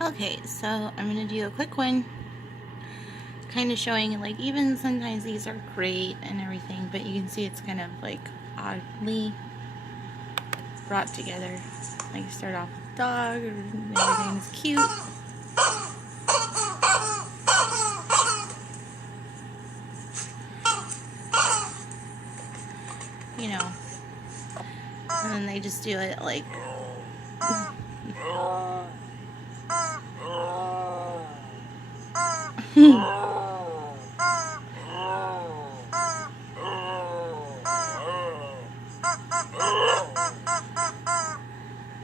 Okay, so I'm gonna do a quick one, kind of showing like even sometimes these are great and everything, but you can see it's kind of like oddly brought together. Like you start off with dog, and everything's cute. You know, and then they just do it like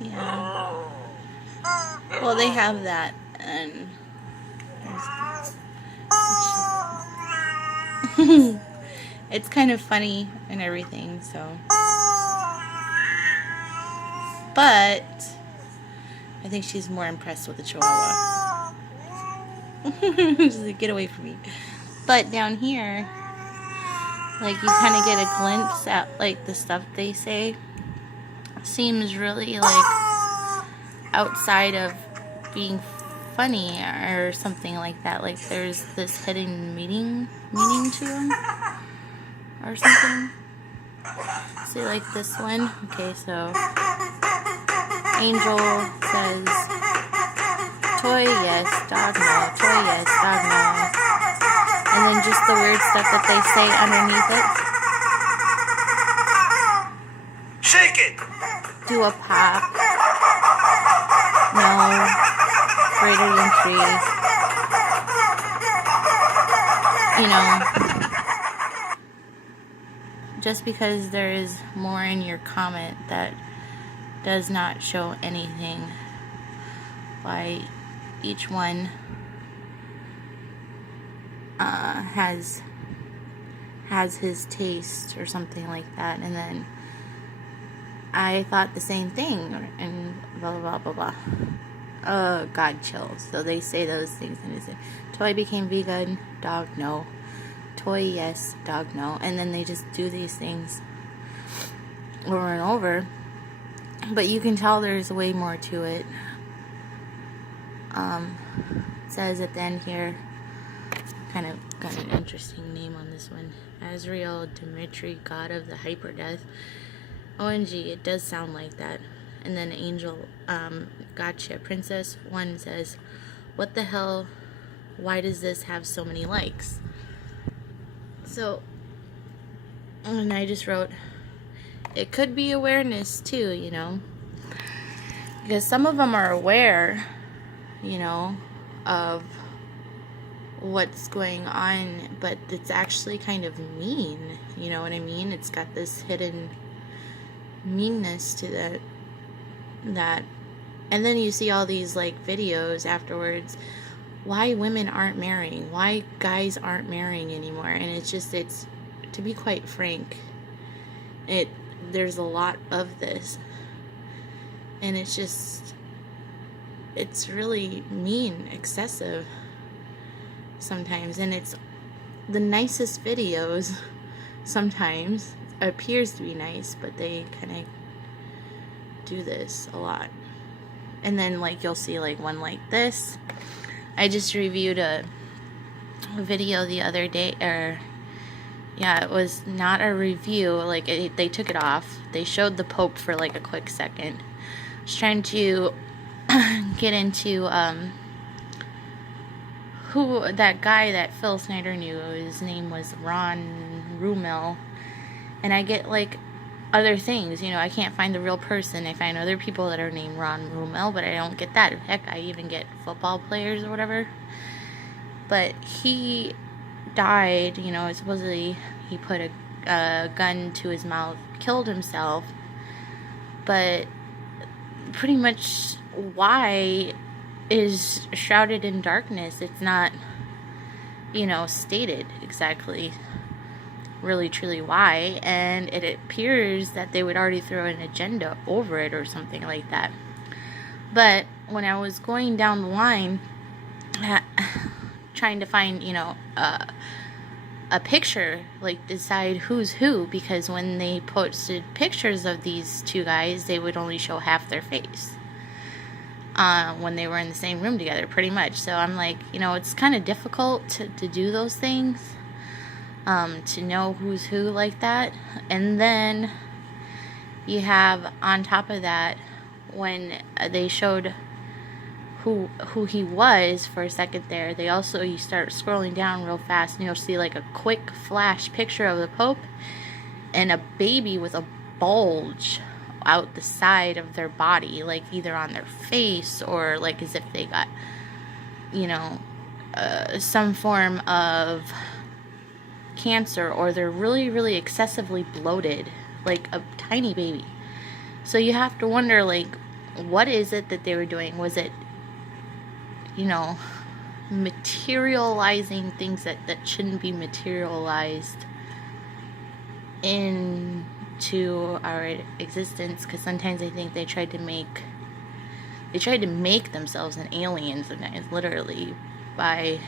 yeah. Well, they have that, and it's kind of funny and everything, so. But I think she's more impressed with the Chihuahua. She's like, get away from me. But down here, like you kind of get a glimpse at like the stuff they say. Seems really like outside of being funny or something like that. Like there's this hidden meaning to them or something. See, like this one. Okay, so Angel says, toy yes, dog no, toy yes, dog no. And then just the weird stuff that they say underneath it. Shake it! Do a pop. No. Greater than 3. You know. Just because there is more in your comment that does not show anything, why each one has his taste or something like that. And then I thought the same thing, and blah blah blah blah blah. Oh God, chill. So they say those things, and they say toy became vegan, dog no. Toy yes, dog no. And then they just do these things over and over. But you can tell there's way more to it. It says at the end here, kind of got an interesting name on this one. Azrael Dimitri, god of the hyper death. OMG, it does sound like that. And then Angel, gotcha. Princess 1 says, what the hell? Why does this have so many likes? So, and I just wrote, it could be awareness too, you know, because some of them are aware, you know, of what's going on, but it's actually kind of mean, you know what I mean? It's got this hidden meanness to that, and then you see all these like videos afterwards, why women aren't marrying, why guys aren't marrying anymore, and it's to be quite frank, there's a lot of this, and it's really mean, excessive sometimes, and it's the nicest videos sometimes appears to be nice, but they kind of do this a lot. And then like you'll see like one like this. I just reviewed a video the other day, or yeah, it was not a review, like they took it off. They showed the Pope for like a quick second. I was trying to get into who that guy that Phil Snyder knew. His name was Ron Rumel, and I get like other things, you know, I can't find the real person. I find other people that are named Ron Rumel, but I don't get that. Heck, I even get football players or whatever. But he died, you know, supposedly he put a gun to his mouth, killed himself, but pretty much why is shrouded in darkness. It's not, you know, stated exactly really truly why, and it appears that they would already throw an agenda over it or something like that. But when I was going down the line trying to find, you know, a picture, like decide who's who, because when they posted pictures of these two guys, they would only show half their face. when they were in the same room together, pretty much. So I'm like, you know, it's kind of difficult to do those things, to know who's who like that. And then you have, on top of that, when they showed who he was for a second there, they also, you start scrolling down real fast and you'll see like a quick flash picture of the Pope and a baby with a bulge out the side of their body, like either on their face or like as if they got, you know, some form of cancer, or they're really, really excessively bloated, like a tiny baby. So you have to wonder, like, what is it that they were doing? Was it, you know, materializing things that shouldn't be materialized into our existence? Because sometimes I think they tried to make themselves an alien, sometimes literally by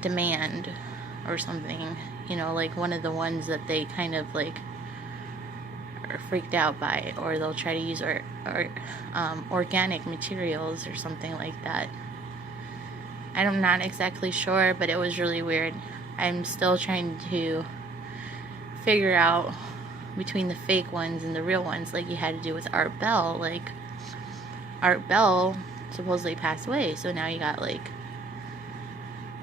demand or something, you know, like one of the ones that they kind of like are freaked out by, or they'll try to use organic materials or something like that. I'm not exactly sure, but it was really weird. I'm still trying to figure out between the fake ones and the real ones, like you had to do with Art Bell. Like, Art Bell supposedly passed away, so now you got like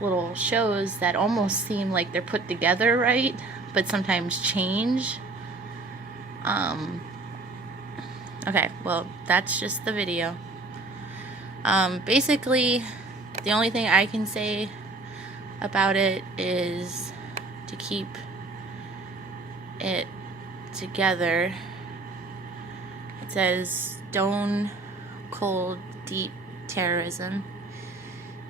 little shows that almost seem like they're put together right, but sometimes change. Okay, well, that's just the video. Basically, the only thing I can say about it is to keep it together. It says stone cold deep terrorism.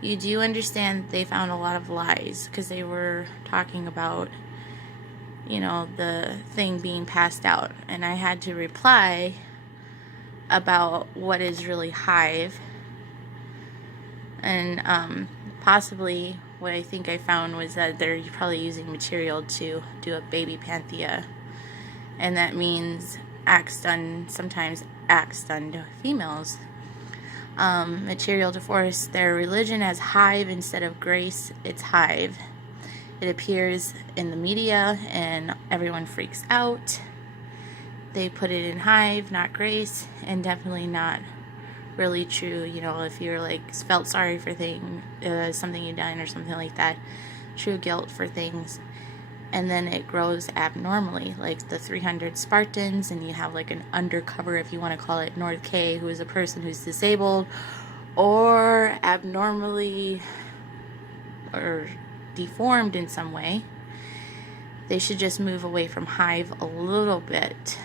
You do understand they found a lot of lies, because they were talking about, you know, the thing being passed out, and I had to reply about what is really hive. And possibly what I think I found was that they're probably using material to do a baby panthea, and that means acts done, sometimes acts done to females. Material to force their religion as hive instead of grace. It's hive. It appears in the media and everyone freaks out. They put it in hive, not grace, and definitely not really true. You know, if you're like felt sorry for something you've done or something like that, true guilt for things, and then it grows abnormally, like the 300 Spartans, and you have like an undercover, if you want to call it, North K, who is a person who's disabled or abnormally or deformed in some way. They should just move away from hive a little bit,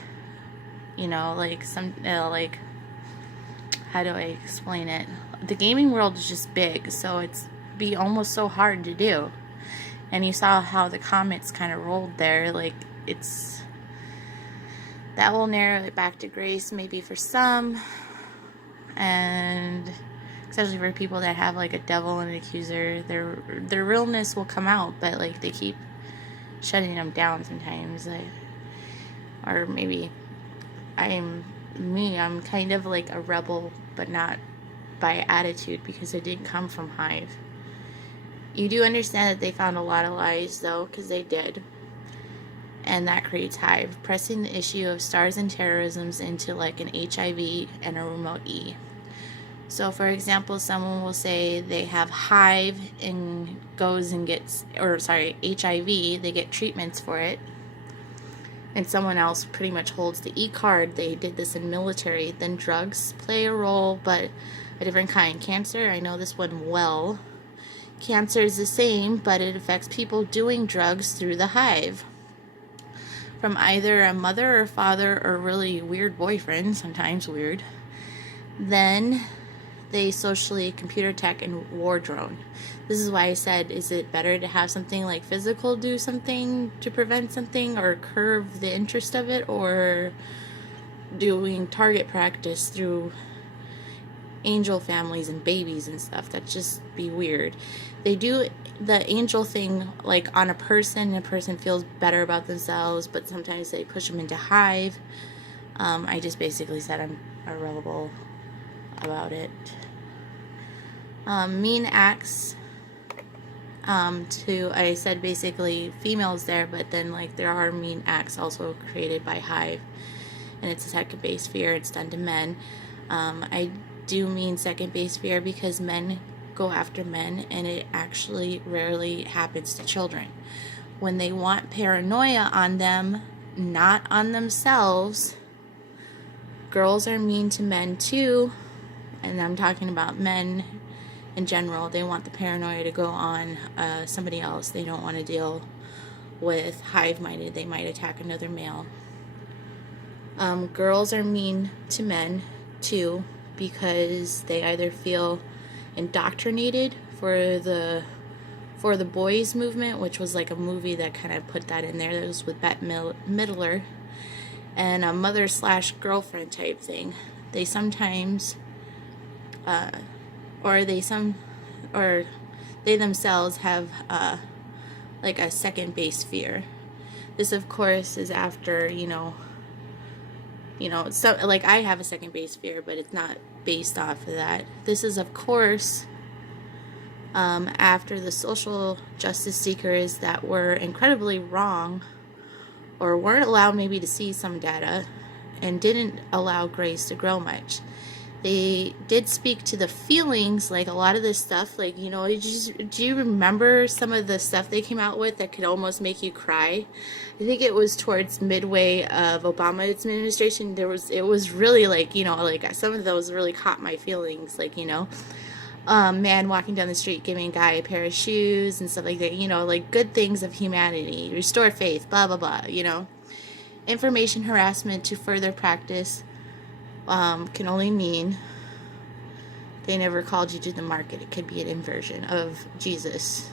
you know, like like, how do I explain it? The gaming world is just big, so it's be almost so hard to do. And you saw how the comments kind of rolled there. Like, it's, that will narrow it back to grace maybe for some, and especially for people that have like a devil and an accuser, their realness will come out, but like they keep shutting them down sometimes. Or maybe I'm kind of like a rebel, but not by attitude, because I didn't come from hive. You do understand that they found a lot of lies, though, because they did. And that creates hive. Pressing the issue of stars and terrorisms into like an HIV and a remote E. So, for example, someone will say they have hive and goes and gets, HIV, they get treatments for it. And someone else pretty much holds the E card. They did this in military. Then drugs play a role, but a different kind. Cancer, I know this one well. Cancer is the same, but it affects people doing drugs through the hive. From either a mother or father or really weird boyfriend, sometimes weird. Then they socially, computer tech, and war drone. This is why I said, is it better to have something like physical do something to prevent something or curb the interest of it, or doing target practice through angel families and babies and stuff? That'd just be weird. They do the angel thing like on a person feels better about themselves, but sometimes they push them into hive. I just basically said I'm a rebel about it. Mean acts. I said basically females there, but then like there are mean acts also created by Hive, and it's a second base fear. It's done to men. I do mean second base fear because men go after men, and it actually rarely happens to children. When they want paranoia on them, not on themselves, girls are mean to men too, and I'm talking about men in general. They want the paranoia to go on somebody else. They don't want to deal with hive-minded. They might attack another male. Girls are mean to men too because they either feel indoctrinated for the boys movement, which was like a movie that kind of put that in there. That was with Bette Midler, and a mother/girlfriend type thing. They sometimes or they themselves have like a second base fear. This of course is after so like I have a second base fear, but it's not based off of that. This is of course after the social justice seekers that were incredibly wrong or weren't allowed maybe to see some data and didn't allow grace to grow much. They did speak to the feelings, like a lot of this stuff, like, do you remember some of the stuff they came out with that could almost make you cry? I think it was towards midway of Obama's administration. It was really like, like some of those really caught my feelings, like, man walking down the street giving a guy a pair of shoes and stuff like that, like good things of humanity, restore faith, blah, blah, blah, Information harassment to further practice can only mean they never called you to the market. It could be an inversion of Jesus.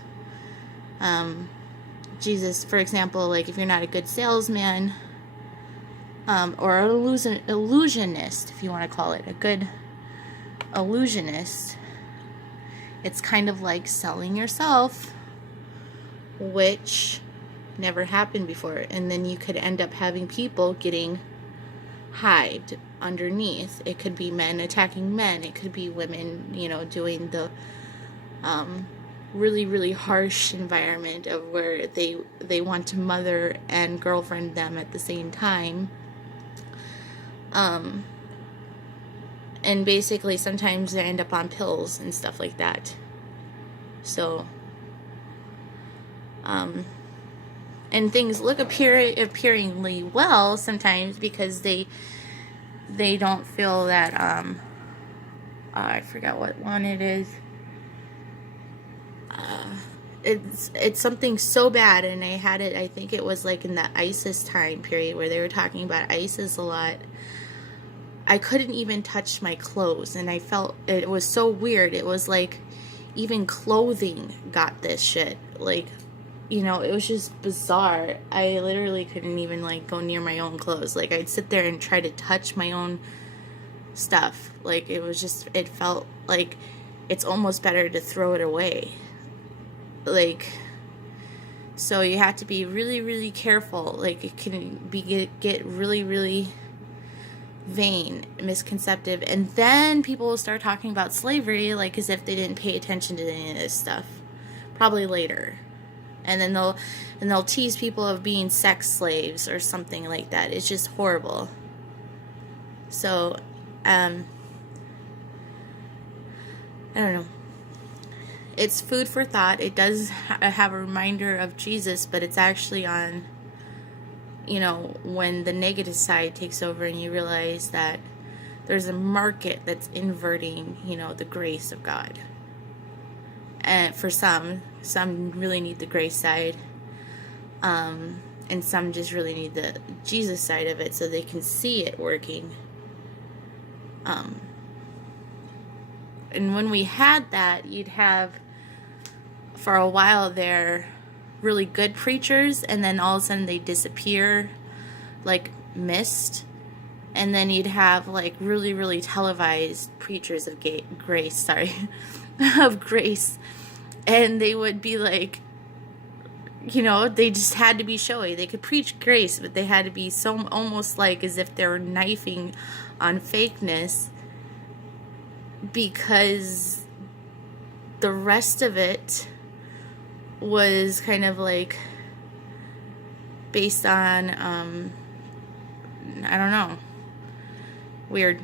Jesus, for example, like if you're not a good salesman, or an illusionist, if you want to call it, a good illusionist, it's kind of like selling yourself, which never happened before. And then you could end up having people getting hived underneath. It could be men attacking men. It could be women, doing the really, really harsh environment of where they want to mother and girlfriend them at the same time. And basically sometimes they end up on pills and stuff like that. So, and things look appearingly well sometimes because they don't feel that, I forgot what one it is. It's something so bad, and I think it was like in the ISIS time period where they were talking about ISIS a lot. I couldn't even touch my clothes, and I felt it was so weird. It was like even clothing got this shit. Like, it was just bizarre. I literally couldn't even like go near my own clothes. Like I'd sit there and try to touch my own stuff. Like it felt like it's almost better to throw it away. Like, so you have to be really, really careful. Like it can get really, really vain, misconceptive, and then people will start talking about slavery like as if they didn't pay attention to any of this stuff. Probably later. And then they'll tease people of being sex slaves or something like that. It's just horrible. So, I don't know. It's food for thought. It does have a reminder of Jesus, but it's actually on, when the negative side takes over and you realize that there's a market that's inverting, the grace of God. And for some really need the grace side, and some just really need the Jesus side of it so they can see it working. And when we had that, you'd have, for a while there, really good preachers, and then all of a sudden they disappear like mist. And then you'd have like really, really televised preachers of grace, of grace. And they would be like, they just had to be showy. They could preach grace, but they had to be so almost like as if they were knifing on fakeness. because the rest of it was kind of like based on, I don't know, weird.